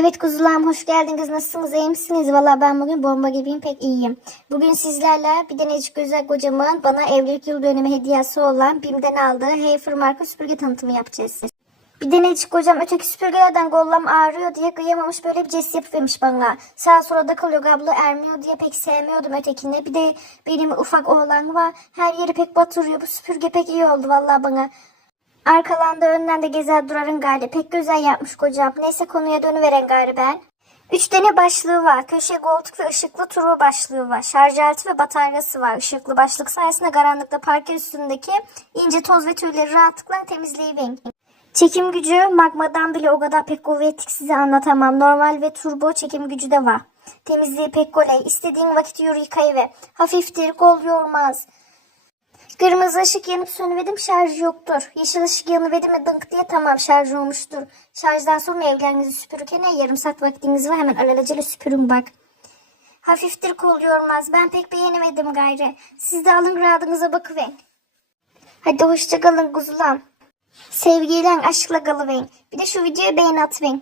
Evet kuzularım hoş geldiniz. Nasılsınız? iyi misiniz? Valla ben bugün bomba gibiyim pek iyiyim. Bugün sizlerle bir denecik güzel kocamın bana evlilik yıl dönümü hediyesi olan BİM'den aldığı Heifer marka süpürge tanıtımı yapacağız. Bir denecik kocam öteki süpürgelerden gollam ağrıyor diye kıyamamış böyle bir jest yapıvermiş bana. Sağa sola da kalıyor kablo ermiyor diye pek sevmiyordum ötekini. Bir de benim ufak oğlan var. Her yeri pek batırıyor. Bu süpürge pek iyi oldu valla bana. Arkalanda önden de gezer durarın gari. Pek güzel yapmış kocam. Neyse konuya dönüveren gari ben. Üç tane başlığı var. Köşe koltuk ve ışıklı turu başlığı var. Şarj aleti ve bataryası var. Işıklı başlık sayesinde karanlıkta parke üstündeki ince toz ve tüyleri rahatlıkla temizleyiverin. Çekim gücü magmadan bile o kadar pek kuvvetli size anlatamam. Normal ve turbo çekim gücü de var. Temizliği pek kolay. İstediğin vakit yürü yıkayıver. Hafiftir, kol yormaz. Kırmızı ışık yanıp sönüverdim şarj yoktur. Yeşil ışık yanıverdi mi dınk diye tamam şarj olmuştur. Şarjdan sonra evlerinizi süpürürken yarım saat vaktiniz var hemen alelacele süpürün bak. Hafiftir kol yormaz. Ben pek beğenemedim gayrı. Siz de alın rahatınıza bakıverin. Hadi hoşça kalın kuzulam. Sevgiyle aşkla kalıverin. Bir de şu videoya beğen atıverin.